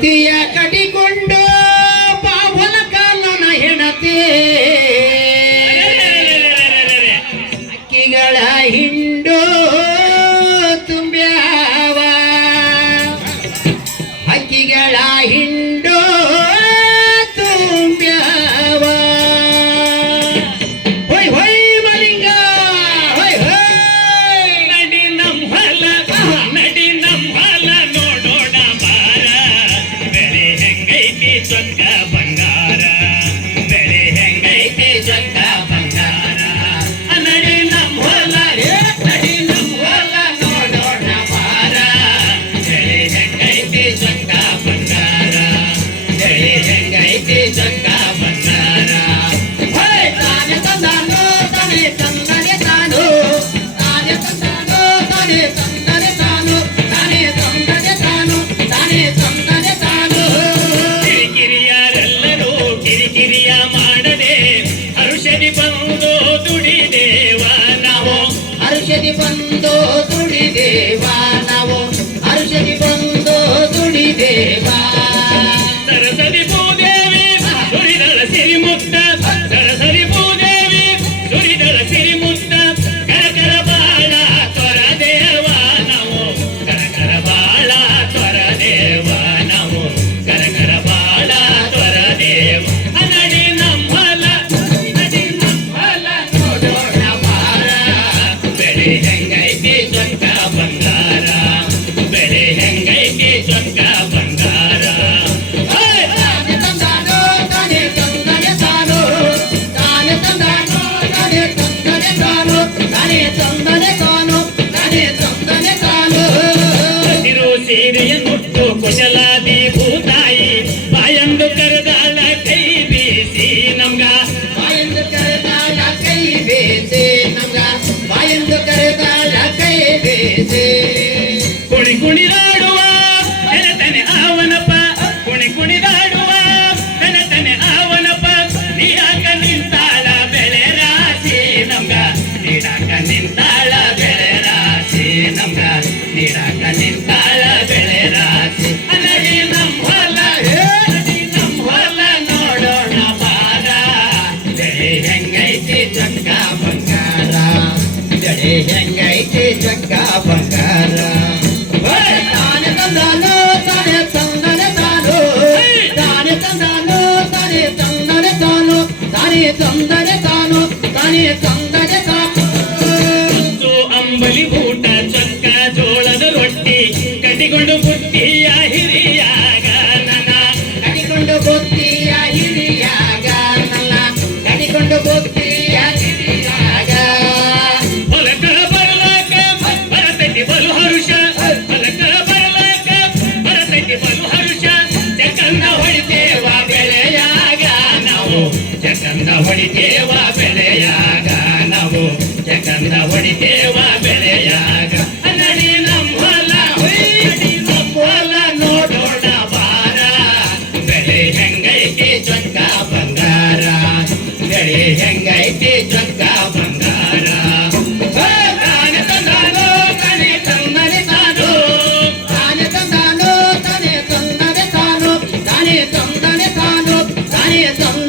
Tía ಜಗ್ಗ ಬಂಗಾರ ಬೆಳೆ ಹೆಂಗೈತೆ ಜಗ್ಗ ಬಂದೋ ತುಡಿದೇವಾ Bayan Jakarta, Jakarta, ಹೆಂಗೈತಿ ಜಗ್ಗ ಬಂಗಾರ ಜಡೆ ಹೆಂಗೈತಿ ಜಗ್ಗ ಬಂಗಾರ ತಾನೆ ತಂದಾನು ತಾನೆ ತಂದನೆ ತಾನು ತಾನೆ ತಂದಾನು ತಾನೆ ತಂದನೆ ತಾನು ತಾನೆ ತಂದನೆ ತಾನು ತಾನೆ ತಂದನೆ ತಾನು ಅಂಬಲಿ ಊಟ ಚಕ್ಕ ಜೋಳದ ರೊಟ್ಟಿ ಕಟಿಗೊಂಡು ಬುಟ್ಟಿಯ ಹಿರಿ ಜಗನ್ನ ಹೊಡಿತೇವ ಬೆಳೆಯಾಗ ನಾವು. ಜಗನ್ನ ಹೊಡಿತೇವ ಬೆಳೆಯಾಗ ನಡಿ ನಮ್ಮಲ್ಲ ನಡಿ ನಮ್ಮಲ್ಲ ನೋಡೋಣ ಬಾರ ಬೆಳೆ ಹೆಂಗೈತಿ ಚೊಕ್ಕ ಬಂಗಾರ. ಬೆಳೆ ಹೆಂಗೈತಿ ಚೊಕ್ಕ ಬಂಗಾರ. Some